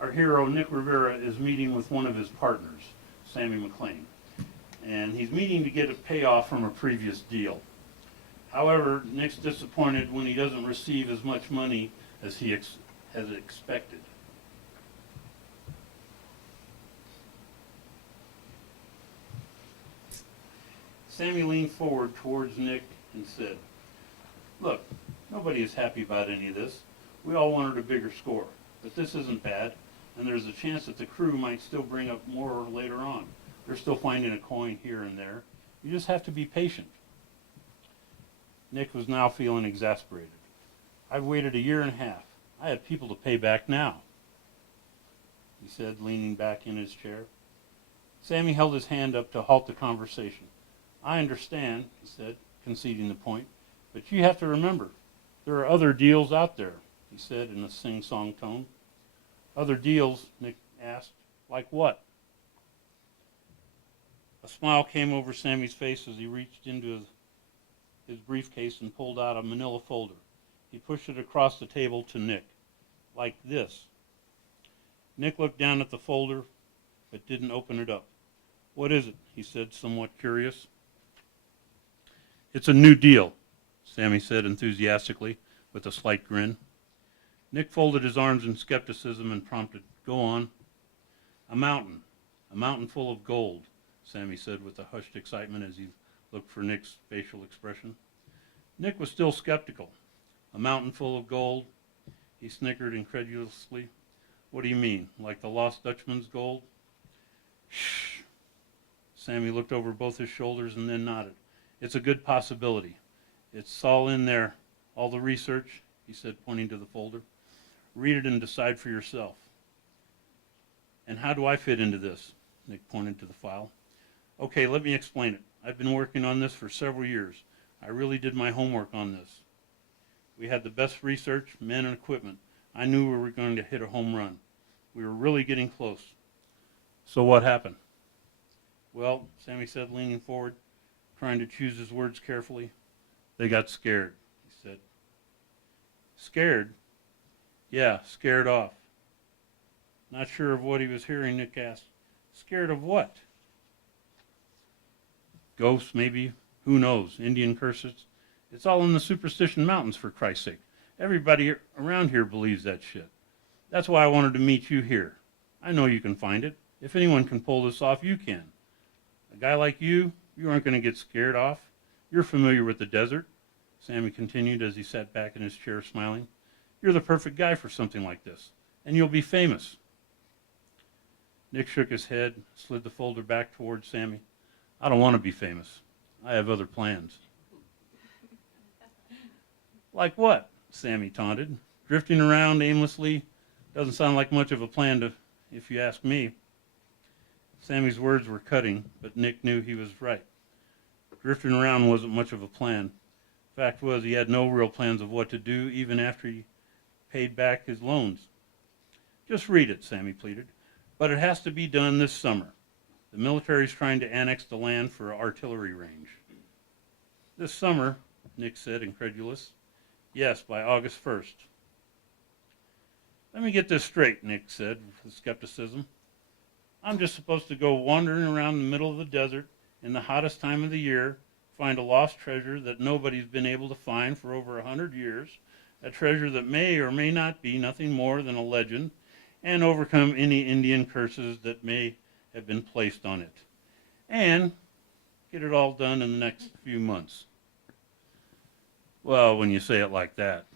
our hero, Nick Rivera, is meeting with one of his partners, Sammy McLean. And he's meeting to get a payoff from a previous deal. However, Nick's disappointed when he doesn't receive as much money as he has expected. Sammy leaned forward towards Nick and said, "Look, nobody is happy about any of this. We all wanted a bigger score, but this isn't bad, and there's a chance that the crew might still bring up more later on. They're still finding a coin here and there. You just have to be patient." Nick was now feeling exasperated. "I've waited a year and a half. I had people to pay back now," he said, leaning back in his chair. Sammy held his hand up to halt the conversation. "I understand," he said, conceding the point, "but you have to remember, there are other deals out there," he said in a sing-song tone. "Other deals?" Nick asked. "Like what?" A smile came over Sammy's face as he reached into his briefcase and pulled out a manila folder. He pushed it across the table to Nick. "Like this." Nick looked down at the folder, but didn't open it up. "What is it?" he said, somewhat curious. "It's a new deal," Sammy said enthusiastically, with a slight grin. Nick folded his arms in skepticism and prompted, "Go on." A mountain full of gold," Sammy said with a hushed excitement as he looked for Nick's facial expression. Nick was still skeptical. "A mountain full of gold?" He snickered incredulously. "What do you mean, like the Lost Dutchman's gold?" "Shh." Sammy looked over both his shoulders and then nodded. "It's a good possibility. It's all in there, all the research," he said, pointing to the folder. "Read it and decide for yourself." "And how do I fit into this?" Nick pointed to the file. "Okay, let me explain it. I've been working on this for several years. I really did my homework on this. We had the best research, men, and equipment. I knew we were going to hit a home run. We were really getting close." "So what happened?" "Well," Sammy said, leaning forward, trying to choose his words carefully, "they got scared," he said. "Scared?" "Yeah, scared off." Not sure of what he was hearing, Nick asked, "Scared of what?" "Ghosts, maybe. Who knows? Indian curses. It's all in the Superstition Mountains, for Christ's sake. Everybody around here believes that shit. That's why I wanted to meet you here. I know you can find it. If anyone can pull this off, you can. A guy like you aren't going to get scared off. You're familiar with the desert," Sammy continued as he sat back in his chair smiling. "You're the perfect guy for something like this, and you'll be famous." Nick shook his head, slid the folder back towards Sammy. "I don't want to be famous. I have other plans." "Like what?" Sammy taunted. "Drifting around aimlessly doesn't sound like much of a plan, if you ask me." Sammy's words were cutting, but Nick knew he was right. Drifting around wasn't much of a plan. Fact was, he had no real plans of what to do, even after he paid back his loans. "Just read it," Sammy pleaded. "But it has to be done this summer. The military's trying to annex the land for an artillery range." "This summer?" Nick said, incredulous. "Yes, by August 1st. "Let me get this straight," Nick said with skepticism. "I'm just supposed to go wandering around the middle of the desert in the hottest time of the year, find a lost treasure that nobody's been able to find for over 100 years, a treasure that may or may not be nothing more than a legend, and overcome any Indian curses that may have been placed on it, and get it all done in the next few months." "Well, when you say it like that."